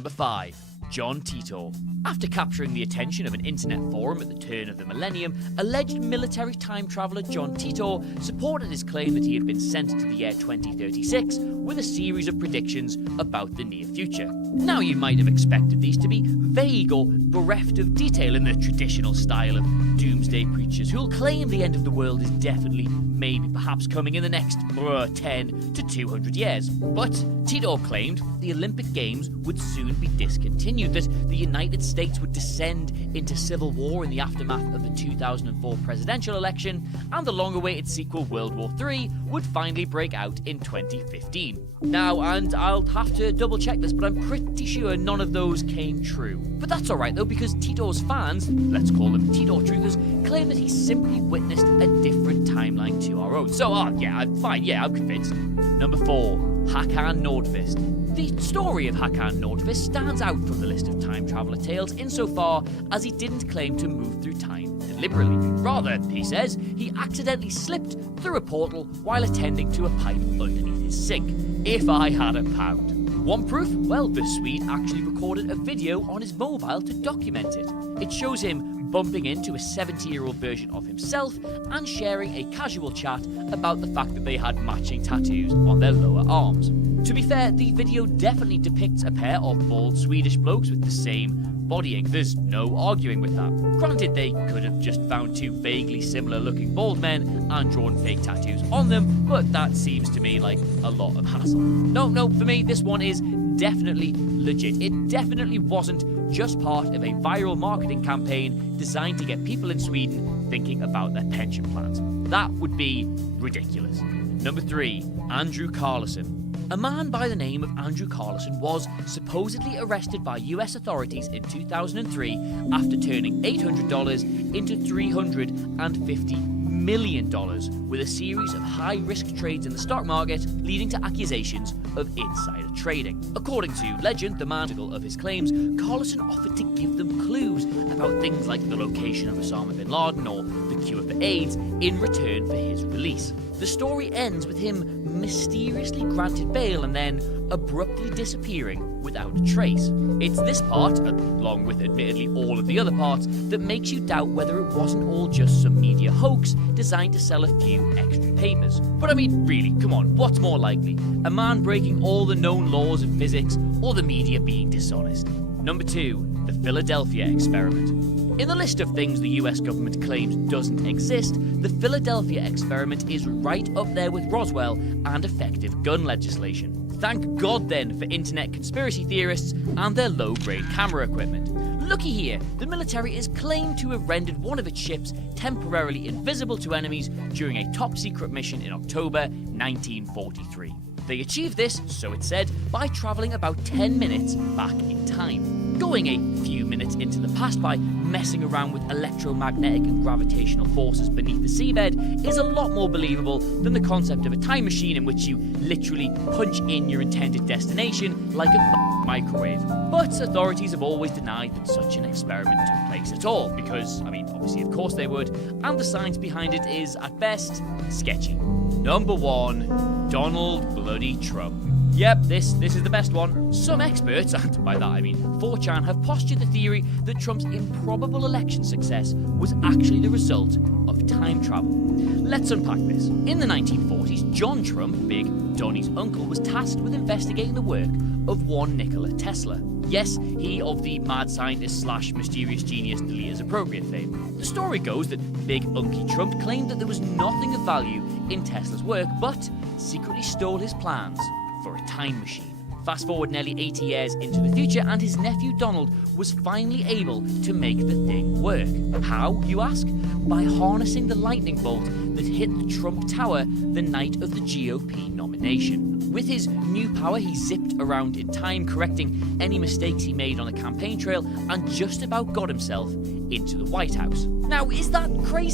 Number 5. John Titor. After capturing the attention of an internet forum at the turn of the millennium, alleged military time traveller John Titor supported his claim that he had been sent to the year 2036 with a series of predictions about the near future. Now, you might have expected these to be vague or bereft of detail in the traditional style of doomsday preachers who'll claim the end of the world is definitely, maybe, perhaps coming in the next 10 to 200 years. But Titor claimed the Olympic Games would soon be discontinued, that the United States would descend into civil war in the aftermath of the 2004 presidential election, and the long-awaited sequel World War III would finally break out in 2015. Now, and I'll have to double-check this, but I'm pretty sure none of those came true. But that's alright though, because Titor's fans, let's call them Titor truthers, claim that he simply witnessed a different timeline to our own. So, I'm convinced. Number 4. Håkan Nordqvist. The story of Håkan Nordqvist stands out from the list of time traveller tales insofar as he didn't claim to move through time deliberately. Rather, he says, he accidentally slipped through a portal while attending to a pipe underneath his sink. If I had a pound. One proof? Well, the Swede actually recorded a video on his mobile to document it. It shows him bumping into a 70-year-old version of himself and sharing a casual chat about the fact that they had matching tattoos on their lower arms. To be fair, the video definitely depicts a pair of bald Swedish blokes with the same body ink. There's no arguing with that. Granted, they could have just found two vaguely similar looking bald men and drawn fake tattoos on them, but that seems to me like a lot of hassle. No, for me, this one is definitely legit. It definitely wasn't just part of a viral marketing campaign designed to get people in Sweden thinking about their pension plans. That would be ridiculous. Number 3. Andrew Carlson. A man by the name of Andrew Carlson was supposedly arrested by US authorities in 2003 after turning $800 into $350 million with a series of high-risk trades in the stock market, leading to accusations of insider trading. According to legend, the man of his claims, Carlson offered to give them clues about things like the location of Osama bin Laden or the cure for AIDS in return for his release. The story ends with him mysteriously granted bail and then abruptly disappearing without a trace. It's this part, along with admittedly all of the other parts, that makes you doubt whether it wasn't all just some media hoax designed to sell a few extra papers. But I mean, really, come on, what's more likely? A man breaking all the known laws of physics, or the media being dishonest? Number 2. The Philadelphia experiment. In the list of things the US government claims doesn't exist, the Philadelphia experiment is right up there with Roswell and effective gun legislation. Thank God then for internet conspiracy theorists and their low-grade camera equipment. Looky here, the military is claimed to have rendered one of its ships temporarily invisible to enemies during a top-secret mission in October 1943. They achieved this, so it said, by travelling about 10 minutes back in time. Going a few minutes into the past by messing around with electromagnetic and gravitational forces beneath the seabed is a lot more believable than the concept of a time machine in which you literally punch in your intended destination like a microwave. But authorities have always denied that such an experiment took place at all, because, obviously of course they would, and the science behind it is, at best, sketchy. Number 1. Donald bloody Trump. Yep, this is the best one. Some experts, and by that I mean 4chan, have postured the theory that Trump's improbable election success was actually the result of time travel. Let's unpack this. In the 1940s, John Trump, Big Donnie's uncle, was tasked with investigating the work of one Nikola Tesla. Yes, he of the mad scientist / mysterious genius delete as appropriate fame. The story goes that Big Unky Trump claimed that there was nothing of value in Tesla's work, but secretly stole his plans for a time machine. Fast forward nearly 80 years into the future, and his nephew Donald was finally able to make the thing work. How, you ask? By harnessing the lightning bolt that hit the Trump Tower the night of the GOP nomination. With his new power, he zipped around in time, correcting any mistakes he made on the campaign trail, and just about got himself into the White House. Now, is that crazy?